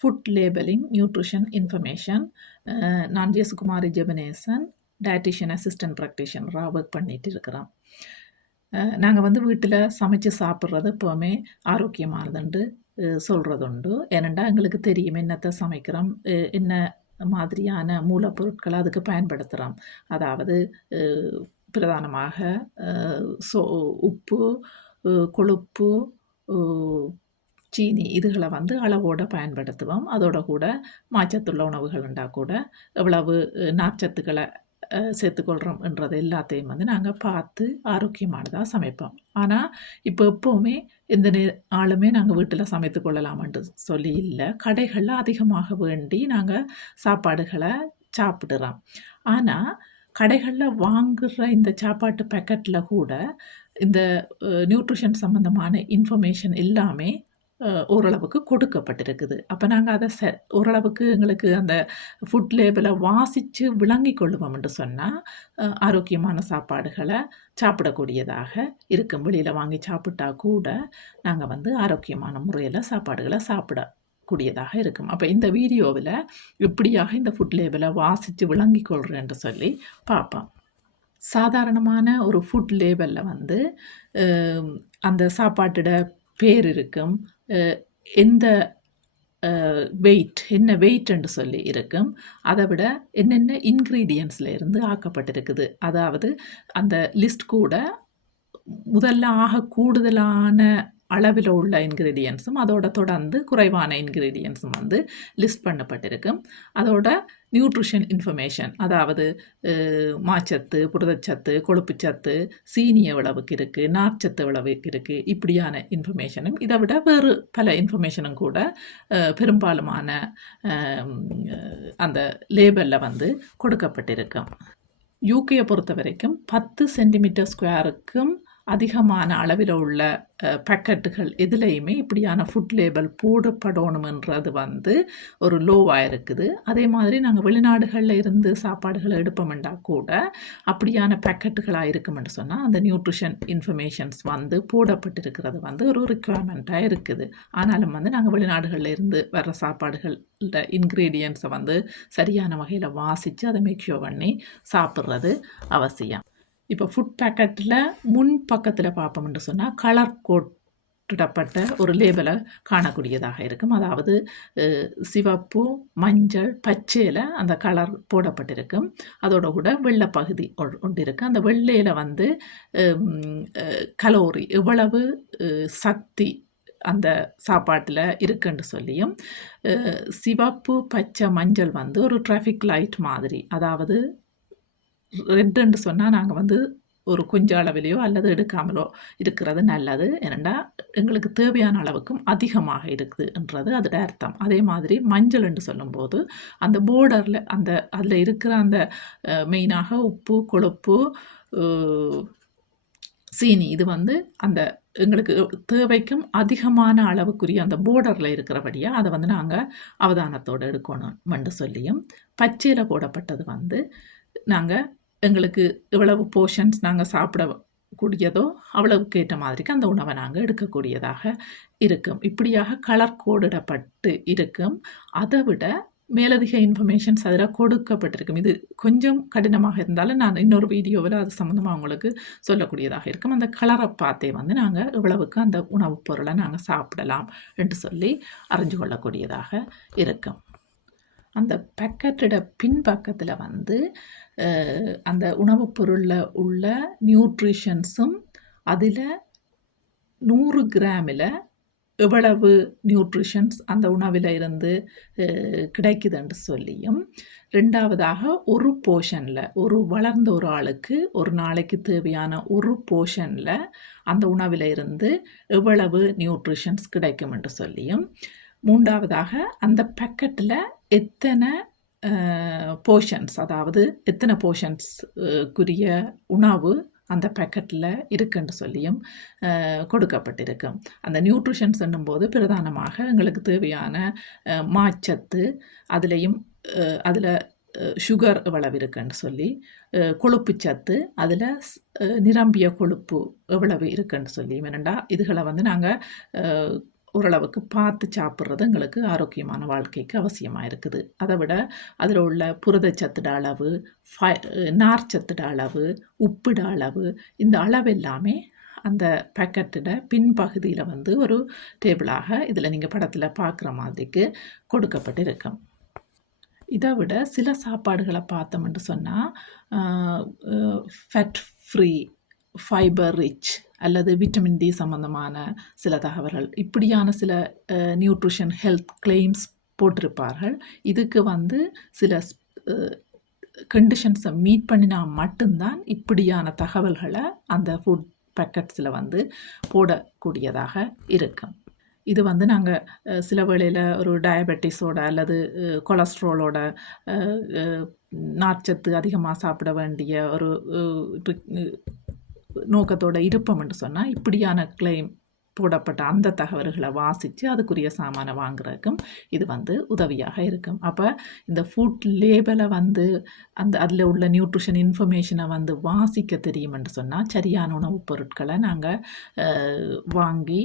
Food labelling nutrition information. நான் ஜெயசுகுமாரி Jebanesan, dietitian assistant ப்ராக்டிஷனராக work பண்ணிட்டு இருக்கிறோம். நாங்கள் வந்து வீட்டில் சமைச்சு சாப்பிட்றது எப்போவுமே ஆரோக்கியமானதுண்டு சொல்கிறது உண்டு. ஏனெண்டா எங்களுக்கு தெரியும் என்னத்தை சமைக்கிறோம், என்ன மாதிரியான மூலப்பொருட்களை அதுக்கு பயன்படுத்துகிறோம். அதாவது பிரதானமாக உப்பு, கொழுப்பு, சீனி இதுகளை வந்து அளவோடு பயன்படுத்துவோம். அதோட கூட மாச்சத்துள்ள உணவுகள் இருந்தால் கூட எவ்வளவு நார்ச்சத்துக்களை சேர்த்துக்கொள்கிறோம்ன்றது எல்லாத்தையும் வந்து நாங்கள் பார்த்து ஆரோக்கியமானதாக சமைப்போம். ஆனால் இப்போ எப்போவுமே எந்த ஆளுமே நாங்கள் வீட்டில் சமைத்து கொள்ளலாம்ன்ட்டு சொல்லி இல்லை. கடைகளில் அதிகமாக வேண்டி நாங்கள் சாப்பாடுகளை சாப்பிடுறோம். ஆனால் கடைகளில் வாங்குகிற இந்த சாப்பாட்டு பேக்கெட்டில் கூட இந்த நியூட்ரிஷன் சம்மந்தமான இன்ஃபர்மேஷன் எல்லாமே ஓரளவுக்கு கொடுக்கப்பட்டிருக்குது. அப்போ நாங்கள் அதை ஓரளவுக்கு எங்களுக்கு அந்த ஃபுட் லேபிளை வாசித்து விளங்கி கொள்ளுவோம் என்று சொன்னால் ஆரோக்கியமான சாப்பாடுகளை சாப்பிடக்கூடியதாக இருக்கும். வெளியில் வாங்கி சாப்பிட்டா கூட நாங்கள் வந்து ஆரோக்கியமான முறையில் சாப்பாடுகளை சாப்பிடக்கூடியதாக இருக்கும். அப்போ இந்த வீடியோவில் எப்படியாக இந்த ஃபுட் லேபிளை வாசித்து விளங்கி கொள்கிறேன்னு சொல்லி பார்ப்போம். சாதாரணமான ஒரு ஃபுட் லேபிளில் வந்து அந்த சாப்பாட்டோட பேர் இருக்கும், எந்த வெயிட் என்ன வெயிட்ன்னு சொல்லி இருக்கும், அதை விட என்னென்ன இன்க்ரீடியன்ஸில் இருந்து ஆக்கப்பட்டிருக்குது. அதாவது அந்த லிஸ்ட் கூட முதல்ல கூடுதலான அளவில் உள்ள இன்க்ரீடியன்ஸும் அதோட தொடர்ந்து குறைவான இன்க்ரீடியன்ஸும் வந்து லிஸ்ட் பண்ணப்பட்டிருக்கும். அதோட நியூட்ரிஷன் இன்ஃபர்மேஷன், அதாவது மாச்சத்து, புரதச்சத்து, கொழுப்புச்சத்து, சீனி எவ்வளவுக்கு இருக்குது, நார்ச்சத்து எவ்வளவுக்கு இருக்குது, இப்படியான இன்ஃபர்மேஷனும் இதை விட வேறு பல இன்ஃபர்மேஷனும் கூட பெரும்பாலுமான அந்த லேபலில் வந்து கொடுக்கப்பட்டிருக்கும். யூகேயை பொறுத்த வரைக்கும் 10 சென்டிமீட்டர் ஸ்கொயருக்கும் அதிகமான அளவில் உள்ள பேக்கெட்டுகள் எதுலேயுமே இப்படியான ஃபுட் லேபிள் போடப்படணுமென்றது வந்து ஒரு லோவாக இருக்குது. அதே மாதிரி நாங்கள் வெளிநாடுகளில் இருந்து சாப்பாடுகளை எடுப்போம்னா கூட அப்படியான பேக்கெட்டுகளாக இருக்குமென்று சொன்னால் அந்த நியூட்ரிஷன் இன்ஃபர்மேஷன்ஸ் வந்து போடப்பட்டிருக்கிறது வந்து ஒரு ரிக்குவயர்மெண்ட்டாக இருக்குது. ஆனாலும் வந்து நாங்கள் வெளிநாடுகளில் இருந்து வர்ற சாப்பாடுகளோட இன்க்ரீடியன்ஸை வந்து சரியான வகையில் வாசித்து அதை மேக் ஷூர் பண்ணி சாப்பிட்றது அவசியம். இப்போ ஃபுட் பேக்கெட்டில் முன் பக்கத்தில் பார்ப்போம்னு சொன்னால் கலர் கோட்டிடப்பட்ட ஒரு லேபிளை காணக்கூடியதாக இருக்கும். அதாவது சிவப்பு, மஞ்சள், பச்சையில் அந்த கலர் போடப்பட்டிருக்கும். அதோட கூட வெள்ளை பகுதி ஒன்று இருக்குது. அந்த வெள்ளையில் வந்து கலோரி எவ்வளவு சக்தி அந்த சாப்பாட்டில் இருக்குன்னு சொல்லியும், சிவப்பு, பச்சை, மஞ்சள் வந்து ஒரு டிராஃபிக் லைட் மாதிரி, அதாவது ரெட்டுன்னு சொன்னால் நாங்கள் வந்து ஒரு கொஞ்சம் அளவிலையோ அல்லது எடுக்காமலோ இருக்கிறது நல்லது. ஏனெண்டா எங்களுக்கு தேவையான அளவுக்கும் அதிகமாக இருக்குதுன்றது அதோட அர்த்தம். அதே மாதிரி மஞ்சள் என்று சொல்லும்போது அந்த போர்டரில் அதில் இருக்கிற அந்த மெயினாக உப்பு, கொழுப்பு, சீனி இது வந்து அந்த எங்களுக்கு தேவைக்கும் அதிகமான அளவுக்குரிய அந்த போர்டரில் இருக்கிறபடியாக அதை வந்து நாங்கள் அவதானத்தோடு எடுக்கணும்னு சொல்லியும், பச்சையில் போடப்பட்டது வந்து நாங்கள் எங்களுக்கு எவ்வளவு போர்ஷன்ஸ் நாங்கள் சாப்பிடக்கூடியதோ அவ்வளவுக்கு ஏற்ற மாதிரிக்கு அந்த உணவை நாங்கள் எடுக்கக்கூடியதாக இருக்கும். இப்படியாக கலர் கோடிடப்பட்டு இருக்கும். அதை விட மேலதிக இன்ஃபர்மேஷன்ஸ் அதில் கொடுக்கப்பட்டிருக்கும். இது கொஞ்சம் கடினமாக இருந்தாலும் நான் இன்னொரு வீடியோவில் அது சம்மந்தமாக உங்களுக்கு சொல்லக்கூடியதாக இருக்கும். அந்த கலரை பார்த்தே வந்து நாங்கள் எவ்வளவுக்கு அந்த உணவுப் பொருளை நாங்கள் சாப்பிடலாம் என்று சொல்லி அறிஞ்சு கொள்ளக்கூடியதாக இருக்கும். அந்த பேக்கெட்டோட பின்பக்கத்தில் வந்து அந்த உணவுப் பொருளில் உள்ள நியூட்ரிஷன்ஸும் அதில் 100 கிராமில் எவ்வளவு நியூட்ரிஷன்ஸ் அந்த உணவில் இருந்து கிடைக்குதுன்னு சொல்லியும், ரெண்டாவதாக ஒரு போர்ஷனில் ஒரு வளர்ந்த ஒரு ஆளுக்கு ஒரு நாளைக்கு தேவையான ஒரு போர்ஷனில் அந்த உணவில் இருந்து எவ்வளவு நியூட்ரிஷன்ஸ் கிடைக்கும் என்று சொல்லியும், மூன்றாவதாக அந்த பேக்கெட்டில் எத்தனை போர்ஷன்ஸ், அதாவது எத்தனை போர்ஷன்ஸ்க்குரிய உணவு அந்த பேக்கெட்டில் இருக்குன்னு சொல்லியும் கொடுக்கப்பட்டிருக்கும். அந்த நியூட்ரிஷன்ஸ் என்னும்போது பிரதானமாக எங்களுக்கு தேவையான மாச்சத்து, அதுலேயும் அதில் சுகர் எவ்வளவு இருக்குன்னு சொல்லி, கொழுப்பு சத்து, அதில் நிரம்பிய கொழுப்பு எவ்வளவு இருக்குன்னு சொல்லி, என்னென்னா இதுகளை வந்து நாங்கள் ஓரளவுக்கு பார்த்து சாப்பிட்றது எங்களுக்கு ஆரோக்கியமான வாழ்க்கைக்கு அவசியமாக இருக்குது. அதை விட அதில் உள்ள புரதச்சத்துட அளவு, நார்ச்சத்துட அளவு, உப்பிட அளவு, இந்த அளவு எல்லாமே அந்த பேக்கெட்டோட பின்பகுதியில் வந்து ஒரு டேபிளாக இதில் நீங்கள் படத்தில் பார்க்குற மாதிரிக்கு கொடுக்கப்பட்டிருக்கும். இதை விட சில சாப்பாடுகளை பார்த்தோம்னு சொன்னால் ஃபேட் ஃப்ரீ, ஃபைபர் ரிச் அல்லது விட்டமின் டி சம்பந்தமான சில தகவல்கள், இப்படியான சில நியூட்ரிஷன் ஹெல்த் கிளைம்ஸ் போட்டிருப்பார்கள். இதுக்கு வந்து சில கண்டிஷன்ஸை மீட் பண்ணினா மட்டும்தான் இப்படியான தகவல்களை அந்த ஃபுட் பேக்கெட்ஸில் வந்து போடக்கூடியதாக இருக்கும். இது வந்து நாங்கள் சில வேளையில் ஒரு டயபெட்டிஸோட அல்லது கொலஸ்ட்ராலோட நார்ச்சத்து அதிகமாக சாப்பிட வேண்டிய ஒரு நோக்கத்தோட இருப்போம் என்று சொன்னால் இப்படியான கிளைம் போடப்பட்ட அந்த தகவல்களை வாசித்து அதுக்குரிய சாமானை வாங்குறதுக்கும் இது வந்து உதவியாக இருக்கும். அப்போ இந்த ஃபுட் லேபலை வந்து அதில் உள்ள நியூட்ரிஷன் இன்ஃபர்மேஷனை வந்து வாசிக்க தெரியும் என்று சொன்னால் சரியான உணவுப் பொருட்களை நாங்கள் வாங்கி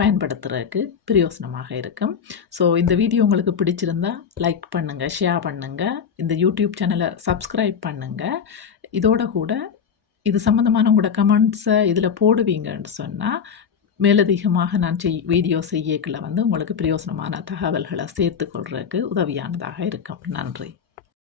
பயன்படுத்துறதுக்கு பிரயோசனமாக இருக்கும். ஸோ இந்த வீடியோ உங்களுக்கு பிடிச்சிருந்தா லைக் பண்ணுங்கள், ஷேர் பண்ணுங்கள், இந்த யூடியூப் சேனலை சப்ஸ்கிரைப் பண்ணுங்கள். இதோட கூட இது சம்மந்தமான உங்களோட கமெண்ட்ஸை இதில் போடுவீங்கன்னு சொன்னால் மேலதிகமாக நான் வீடியோ செய்யக்குள்ள வந்து உங்களுக்கு பிரயோசனமான தகவல்களை சேர்த்து கொள்றதுக்கு உதவியானதாக இருக்கும். நன்றி.